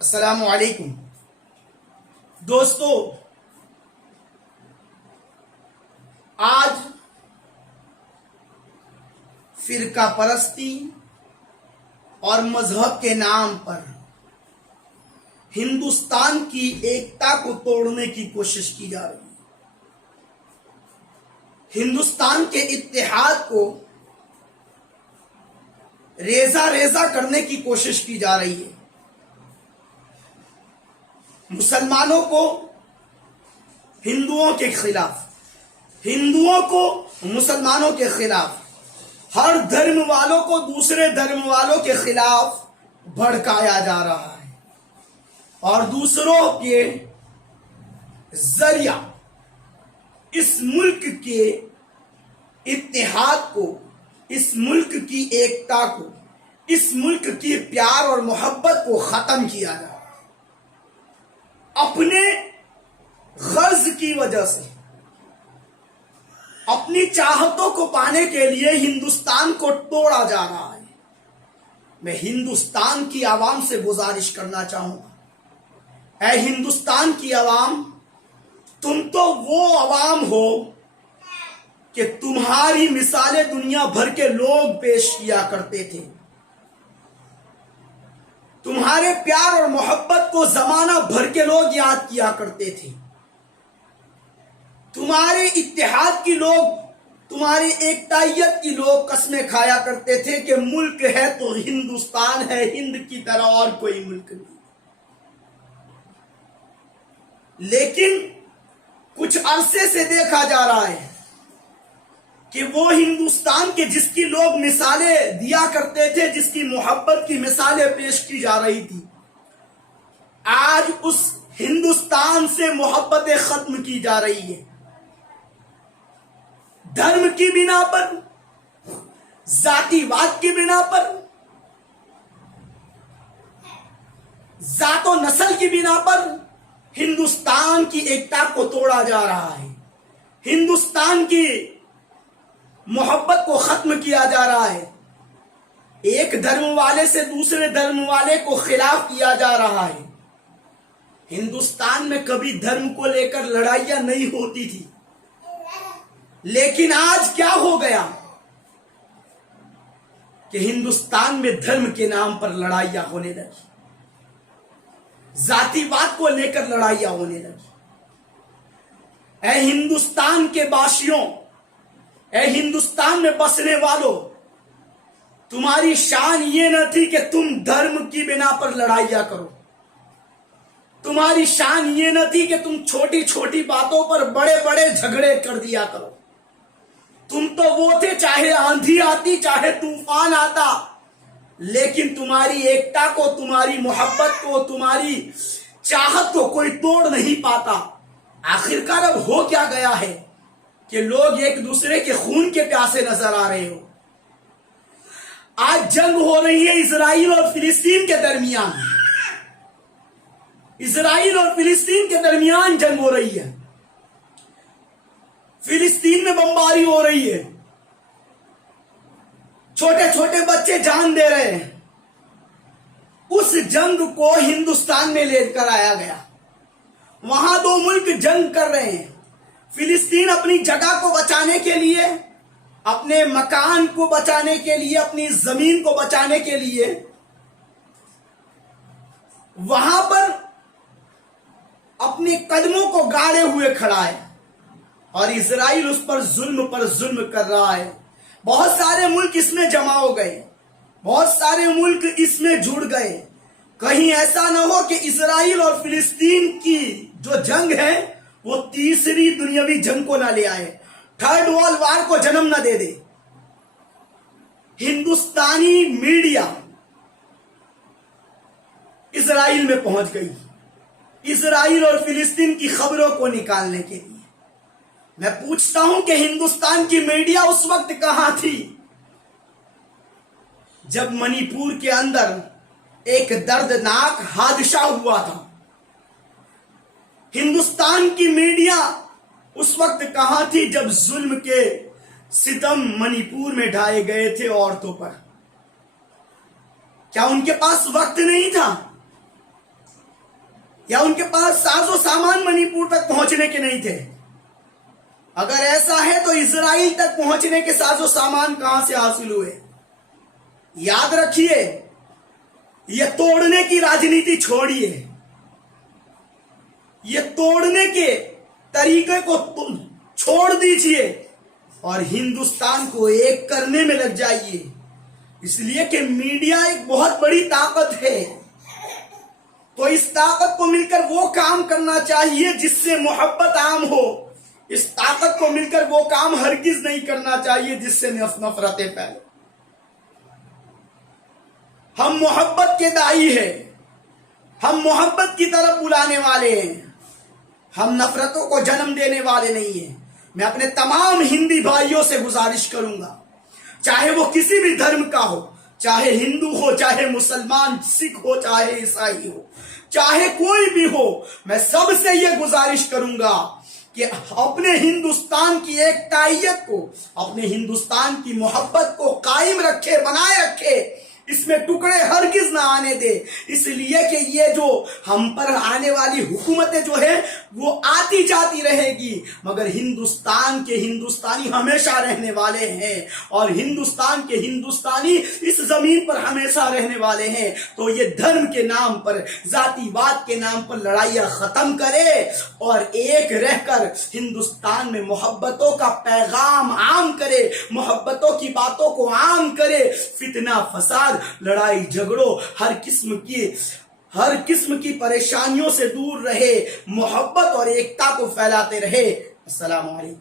السلام علیکم دوستو، آج فرقہ پرستی اور مذہب کے نام پر ہندوستان کی ایکتا کو توڑنے کی کوشش کی جا رہی ہے۔ ہندوستان کے اتحاد کو ریزہ ریزہ کرنے کی کوشش کی جا رہی ہے۔ مسلمانوں کو ہندوؤں کے خلاف، ہندوؤں کو مسلمانوں کے خلاف، ہر دھرم والوں کو دوسرے دھرم والوں کے خلاف بھڑکایا جا رہا ہے اور دوسروں کے ذریعہ اس ملک کے اتحاد کو، اس ملک کی ایکتا کو، اس ملک کی پیار اور محبت کو ختم کیا جا رہا ہے۔ اپنے غرض کی وجہ سے، اپنی چاہتوں کو پانے کے لیے ہندوستان کو توڑا جا رہا ہے۔ میں ہندوستان کی عوام سے گزارش کرنا چاہوں گا، اے ہندوستان کی عوام، تم تو وہ عوام ہو کہ تمہاری مثالیں دنیا بھر کے لوگ پیش کیا کرتے تھے۔ تمہارے پیار اور محبت کو زمانہ بھر کے لوگ یاد کیا کرتے تھے۔ تمہارے اتحاد کی لوگ، تمہاری ایکتائیت کی لوگ قسمیں کھایا کرتے تھے کہ ملک ہے تو ہندوستان ہے، ہند کی طرح اور کوئی ملک نہیں۔ لیکن کچھ عرصے سے دیکھا جا رہا ہے کہ وہ ہندوستان کے جس کی لوگ مثالیں دیا کرتے تھے، جس کی محبت کی مثالیں پیش کی جا رہی تھی، آج اس ہندوستان سے محبتیں ختم کی جا رہی ہے۔ دھرم کی بنا پر، ذاتی واد کی بنا پر، ذات و نسل کی بنا پر ہندوستان کی ایکتا کو توڑا جا رہا ہے۔ ہندوستان کی محبت کو ختم کیا جا رہا ہے۔ ایک دھرم والے سے دوسرے دھرم والے کو خلاف کیا جا رہا ہے۔ ہندوستان میں کبھی دھرم کو لے کر لڑائیاں نہیں ہوتی تھی، لیکن آج کیا ہو گیا کہ ہندوستان میں دھرم کے نام پر لڑائیاں ہونے لگی، ذاتی بات کو لے کر لڑائیاں ہونے لگی۔ اے ہندوستان کے باشیوں، اے ہندوستان میں بسنے والوں، تمہاری شان یہ نہ تھی کہ تم دھرم کی بنا پر لڑائیاں کرو۔ تمہاری شان یہ نہ تھی کہ تم چھوٹی چھوٹی باتوں پر بڑے بڑے جھگڑے کر دیا کرو۔ تم تو وہ تھے، چاہے آندھی آتی، چاہے طوفان آتا، لیکن تمہاری ایکتا کو، تمہاری محبت کو، تمہاری چاہت کو کوئی توڑ نہیں پاتا۔ آخرکار اب ہو کیا گیا ہے کہ لوگ ایک دوسرے کے خون کے پیاسے نظر آ رہے ہو۔ آج جنگ ہو رہی ہے اسرائیل اور فلسطین کے درمیان، اسرائیل اور فلسطین کے درمیان جنگ ہو رہی ہے۔ فلسطین میں بمباری ہو رہی ہے، چھوٹے چھوٹے بچے جان دے رہے ہیں۔ اس جنگ کو ہندوستان میں لے کر آیا گیا۔ وہاں دو ملک جنگ کر رہے ہیں۔ فلسطین اپنی جگہ کو بچانے کے لیے، اپنے مکان کو بچانے کے لیے، اپنی زمین کو بچانے کے لیے وہاں پر اپنے قدموں کو گاڑے ہوئے کھڑا ہے، اور اسرائیل اس پر ظلم کر رہا ہے۔ بہت سارے ملک اس میں جمع ہو گئے، بہت سارے ملک اس میں جڑ گئے۔ کہیں ایسا نہ ہو کہ اسرائیل اور فلسطین کی جو جنگ ہے وہ تیسری دنیاوی جنگ کو نہ لے آئے، تھرڈ ورلڈ وار کو جنم نہ دے دے۔ ہندوستانی میڈیا اسرائیل میں پہنچ گئی، اسرائیل اور فلسطین کی خبروں کو نکالنے کے لیے۔ میں پوچھتا ہوں کہ ہندوستان کی میڈیا اس وقت کہاں تھی جب منی پور کے اندر ایک دردناک حادثہ ہوا تھا؟ ہندوستان کی میڈیا اس وقت کہاں تھی جب ظلم کے ستم منی پور میں ڈھائے گئے تھے عورتوں پر؟ کیا ان کے پاس وقت نہیں تھا؟ یا ان کے پاس ساز و سامان منی پور تک پہنچنے کے نہیں تھے؟ اگر ایسا ہے تو اسرائیل تک پہنچنے کے ساز و سامان کہاں سے حاصل ہوئے؟ یاد رکھیے، یہ توڑنے کی راجنیتی چھوڑیے، یہ توڑنے کے طریقے کو چھوڑ دیجئے اور ہندوستان کو ایک کرنے میں لگ جائیے، اس لیے کہ میڈیا ایک بہت بڑی طاقت ہے، تو اس طاقت کو مل کر وہ کام کرنا چاہیے جس سے محبت عام ہو، اس طاقت کو مل کر وہ کام ہرگز نہیں کرنا چاہیے جس سے نفرتیں پھیلیں۔ ہم محبت کے داعی ہیں، ہم محبت کی طرف بلانے والے ہیں، ہم نفرتوں کو جنم دینے والے نہیں ہیں۔ میں اپنے تمام ہندی بھائیوں سے گزارش کروں گا، چاہے وہ کسی بھی دھرم کا ہو، چاہے ہندو ہو، چاہے مسلمان، سکھ ہو، چاہے عیسائی ہو، چاہے کوئی بھی ہو، میں سب سے یہ گزارش کروں گا کہ اپنے ہندوستان کی ایکتائیت کو، اپنے ہندوستان کی محبت کو قائم رکھے، بنائے رکھے، اس میں ٹکڑے ہرگز نہ آنے دے، اس لیے کہ یہ جو ہم پر آنے والی حکومتیں جو ہے وہ آتی جاتی رہے گی، مگر ہندوستان کے ہندوستانی ہمیشہ رہنے والے ہیں، اور ہندوستان کے ہندوستانی اس زمین پر ہمیشہ رہنے والے ہیں۔ تو یہ دھرم کے نام پر، ذاتی بات کے نام پر لڑائیاں ختم کرے اور ایک رہ کر ہندوستان میں محبتوں کا پیغام عام کرے، محبتوں کی باتوں کو عام کرے، فتنہ فساد، لڑائی جھگڑوں، ہر قسم کی پریشانیوں سے دور رہے، محبت اور ایکتا کو پھیلاتے رہے۔ السلام علیکم۔